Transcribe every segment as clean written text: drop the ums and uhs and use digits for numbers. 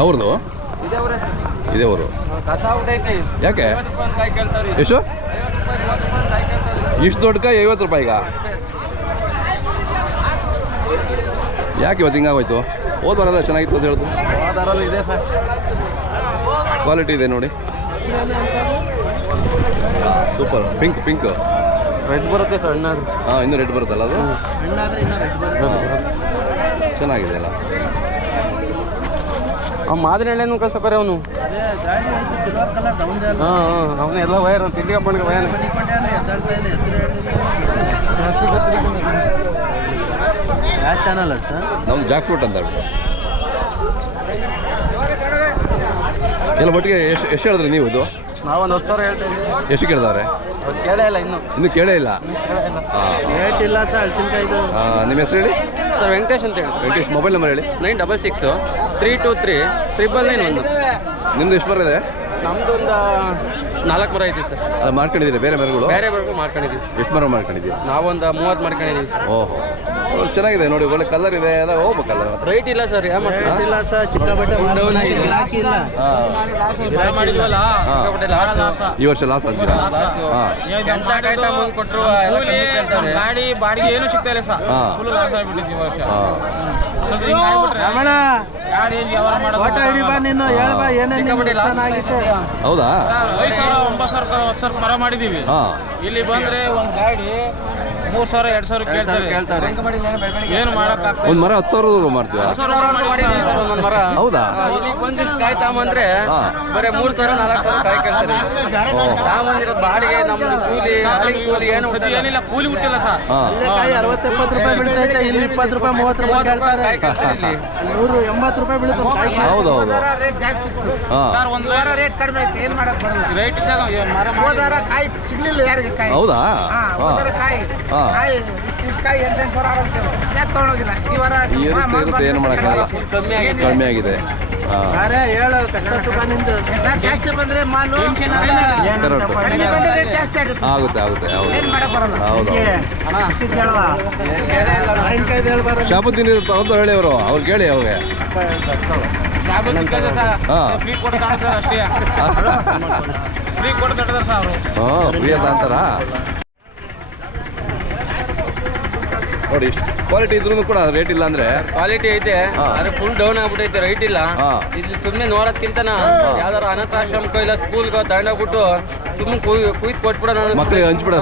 ಯಾವ್ದು? ಇದೇ ಊರು. ಯಾಕೆ ಎಷ್ಟು? ಇಷ್ಟು ದೊಡ್ಡ ಕಾಯಿ 50 ರೂಪಾಯಿಗ? ಯಾಕೆ ಇವತ್ತು ಹಿಂಗಾಗೋಯ್ತು? ಹೋದ ವಾರಲ್ಲ ಚೆನ್ನಾಗಿತ್ತು ಅಂತ ಹೇಳ್ದು. ಇದೆ ಸರ್, ಕ್ವಾಲಿಟಿ ಇದೆ ನೋಡಿ. ಸೂಪರ್. ಪಿಂಕ್ ರೆಡ್ ಬರುತ್ತೆ ಸರ್ ಹಣ್ಣಾದ್ರೆ. ಹಾಂ, ಇನ್ನೂ ರೆಡ್ ಬರುತ್ತಲ್ಲ ಅದು. ಚೆನ್ನಾಗಿದೆ ಅಲ್ಲ. ಮಾದರಿ ಎಣ್ಣೆನೂ ಕಳ್ಸಕ್ರೆ ಅವನು. ಅವನ್ನೆಲ್ಲ ವಯರ್ ಅಂತ ಇಲ್ಲಿ ಹಬ್ಬನಿಗೆ ವಯನ ಯಾವ ಚಾನಲ್ ಸರ್? ನಮ್ದು ಜಾಕ್ ಫ್ರೂಟ್ ಅಂತ ಎಲ್ಲ ಒಟ್ಟಿಗೆ. ಎಷ್ಟು ಹೇಳಿದ್ರಿ ನೀವು ಇದು? ನಾವೊಂದು 10,000 ಹೇಳ್ತೇವೆ. ಎಷ್ಟು ಕೇಳಿದವ್ರೆ? ಕೇಳೇ ಇಲ್ಲ ಇನ್ನೂ ಕೇಳೇ ಇಲ್ಲ. ಹಾಂ, ರೇಟ್ ಇಲ್ಲ ಸರ್ ಹಲಸಿನಕಾಯಿದು. ನಿಮ್ಮ ಹೆಸರು ಹೇಳಿ ಸರ್? ವೆಂಕಟೇಶ್ ಅಂತ ಹೇಳಿ. ವೆಂಕಟೇಶ್. ಮೊಬೈಲ್ ನಂಬರ್ ಹೇಳಿ. 9663239991. ನಿಮ್ದು ಎಷ್ಟು ಬರೋದೆ? ನಮ್ದು ಒಂದು 4 ಮರ ಐತಿ ಸರ್. ಅದು ಮಾಡ್ಕೊಂಡಿದ್ದೀರಿ? ಬೇರೆ ಮರಗಳು ಮಾಡ್ಕೊಂಡಿದ್ದೀವಿ. ಎಷ್ಟು ಮರ ಮಾಡ್ಕೊಂಡಿದ್ದೀರಿ? ನಾವೊಂದು 30 ಮಾಡ್ಕೊಂಡಿದ್ದೀವಿ ಸರ್. ಓಹೋ, ಚೆನ್ನಾಗಿದೆ ನೋಡಿ. ಒಳ್ಳೆ ಕಲರ್ ಇದೆ. ಎಲ್ಲ ಹೋಗ್ಬೇಕಲ್ಲ. ರೈಟ್ ಇಲ್ಲ ಸರ್. ಈ ವರ್ಷ ಲಾಸ್ ಅಂತೀರಾ? ಗಾಡಿ ಬಾಡಿಗೆ ಏನು ಸಿಗ್ತಾ ಇಲ್ಲ ಸರ್. ಹೌದಾ? 5,000-9,000 ಮರ ಮಾಡಿದೀವಿ. ಇಲ್ಲಿ ಬಂದ್ರೆ ಒಂದ್ ಗಾಡಿ 3,000-2,000 ಕೇಳ್ತಾರೆ. ಏನು ಮಾಡಕ್ಕಾಗ್ತದೆ? ಒಂದು ಮರ 10,000 ಮಾಡ್ತೀವಿ. ಒಂದ್ ಮರ. ಹೌದಾ? ಇಲ್ಲಿ ಬಂದು ಕಾಯಿ ತಗೊಂಬಂದ್ರೆ ಬರೀ 3,000-4,000 ಕಾಯಿ ಕೇಳ್ತಾರೆ. ತಗೊಂಬಂದಿರೋದು ಬಾಡಿಗೆ, ನಮ್ದು ಕೂಲಿ ಏನು ಏನಿಲ್ಲ. ಕೂಲಿ ಹುಟ್ಟಿಲ್ಲ ಸರ್. 60-70 ರೂಪಾಯಿ ಬೀಳ್ತೈತೆ. ಇಲ್ಲಿ 20 ರೂಪಾಯಿ 30 ರೂಪಾಯಿ ಕೇಳ್ತಾರೆ. 180 ರೂಪಾಯಿ ಬೀಳುತ್ತೆ. ಹೌದೌದು. ಸರ್ ಒಂದು ವಾರ ರೇಟ್ ಕಡಿಮೆ ಐತೆ. ಏನು ಮಾಡಕ್ ಬರಲ್ಲ. ರೇಟ್ ಹೋದಾರ ಕಾಯಿ ಸಿಗ್ಲಿಲ್ಲ ಯಾರಿಗೆ ಕಾಯಿ. ಹೌದಾ? ಕಾಯಿ ಕಾಯಿ 800 ಯಾಕೆ ತಗೊಂಡೋಗಿಲ್ಲ ಈ ವಾರ? ಇರುತ್ತೆ, ಏನು ಮಾಡೋಕ್ಕಾಗಲ್ಲ. ಕಡಿಮೆ ಆಗಿದೆ. ಜಾಸ್ತಿ ಬಂದ್ರೆ ಮಾಲು ಜಾಸ್ತಿ ಆಗುತ್ತೆ. ಹೌದು. ಶಾಬು ತಿಂಡಿ ತಗೊಂಡು ಹೇಳಿ ಅವ್ರು ಕೇಳಿ ಅವ್ರಿಗೆ. ಫ್ರೀ ಅಂತ ಅಂತಾರ ನೋಡಿ. ಕ್ವಾಲಿಟಿ ಇದ್ರೂ ಕೂಡ ರೇಟ್ ಇಲ್ಲ ಅಂದ್ರೆ. ಕ್ವಾಲಿಟಿ ಐತೆ, ಆದ್ರೆ ಫುಲ್ ಡೌನ್ ಆಗ್ಬಿಟ್ಟೈತೆ. ರೈಟ್ ಇಲ್ಲ. ಇಲ್ಲಿ ಸುಮ್ಮನೆ ನೋಡೋದ್ಕಿಂತ ಯಾವ್ದಾರ ಅನಾಥಾಶ್ರಮಕ್ಕೋ ಇಲ್ಲ ಸ್ಕೂಲ್ಗೋ ತಗೊಂಡೋಗ್ಬಿಟ್ಟು ಸುಮ್ಮನೆ ಕುಯ್ದು ಕೊಟ್ಬಿಡೋಣ, ಮಕ್ಕಳಿಗೆ ಹಂಚ್ಬಿಡೋಣ,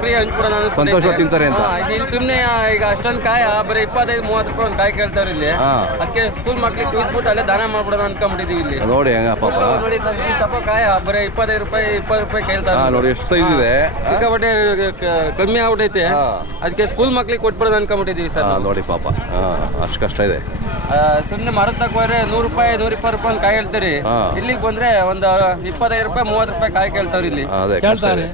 ಫ್ರೀ ಹಂಚ್ಬಿಡೋಣ, ಸಂತೋಷ ತಿಂತಾರೆ ಅಂತ. ಇಲ್ಲಿ ಸುಮ್ಮನೆ ಈಗ ಅಷ್ಟೊಂದು ಕಾಯಿ ಬರೀ 25-30 ರೂಪಾಯಿ ಒಂದು ಕಾಯಿ ಕೇಳ್ತಾರೆ ಇಲ್ಲಿ. ಅದಕ್ಕೆ ಸ್ಕೂಲ್ ಮಕ್ಳಿಗೆ ಕುಯ್ದ್ಬಿಟ್ಟು ಅಲ್ಲೇ ದಾನ ಮಾಡ್ಬಿಡೋಣ ಅನ್ಕೊಂಡ್ಬಿಟ್ಟಿದೀವಿ ಇಲ್ಲಿ. ನೋಡಿ ಹೆಂಗ ಪಾಪ. ನೋಡಿ ತಪ್ಪ ಕಾಯಿ ಬರೀ 25 ರೂಪಾಯಿ 20 ರೂಪಾಯಿ ಕೇಳ್ತಾರೆ. ನೋಡಿ ಎಷ್ಟು ಸೈಜ್ ಇದೆ. ಸಿಕ್ಕಾಪಟ್ಟೆ ಕಮ್ಮಿ ಆಗ್ಬಿಟ್ಟೈತೆ. ಅದಕ್ಕೆ ಸ್ಕೂಲ್ ಮಕ್ಳಿಗೆ ಕೊಟ್ಬಿಡೋದು ಅನ್ಕೊಂಡ್ಬಿಟ್ಟಿದೀವಿ ಸರ್. ನೋಡಿ ಪಾಪ, ಅಷ್ಟು ಕಷ್ಟ ಇದೆ. ಸುಮ್ಮನೆ ಮರದ ತಗೋದ್ರೆ 100 ರೂಪಾಯಿ 120 ರೂಪಾಯಿ ಒಂದು ಕಾಯಿ ಹೇಳ್ತಾರೆ. ಇಲ್ಲಿಗೆ ಬಂದ್ರೆ ಒಂದು 25 ರೂಪಾಯಿ 30 ರೂಪಾಯಿ ಕಾಯಿ ಕೇಳ್ತಾವ್ರಿ ಇಲ್ಲಿ. ಕೇಳ್ತಾರೆ.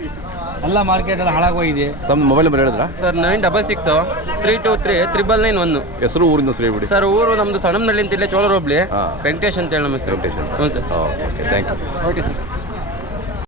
ಎಲ್ಲ ಮಾರ್ಕೆಟ್ ಎಲ್ಲ ಹಾಳಾಗೋಗಿದೆ. ತಮ್ಮ ಮೊಬೈಲ್ ನಂಬರ್ ಹೇಳಿದ್ರಾ ಸರ್? 9663239991. ಹೆಸರು ಊರಿಂದ ಸರಿ ಬಿಡಿ ಸರ್. ಊರು ನಮ್ದು ಸಣ್ಣನಹಳ್ಳಿ ಅಂತ, ಇಲ್ಲೇ ಚೋಳರ ಹೋಬ್ಳಿ. ವೆಂಕಟೇಶ್ ಅಂತ ಹೇಳಿ ನಮ್ಮ ಹೆಸರು. ವೆಂಕಟೇಶ್. ಹ್ಞೂ sir. Okay, thank you. Okay sir.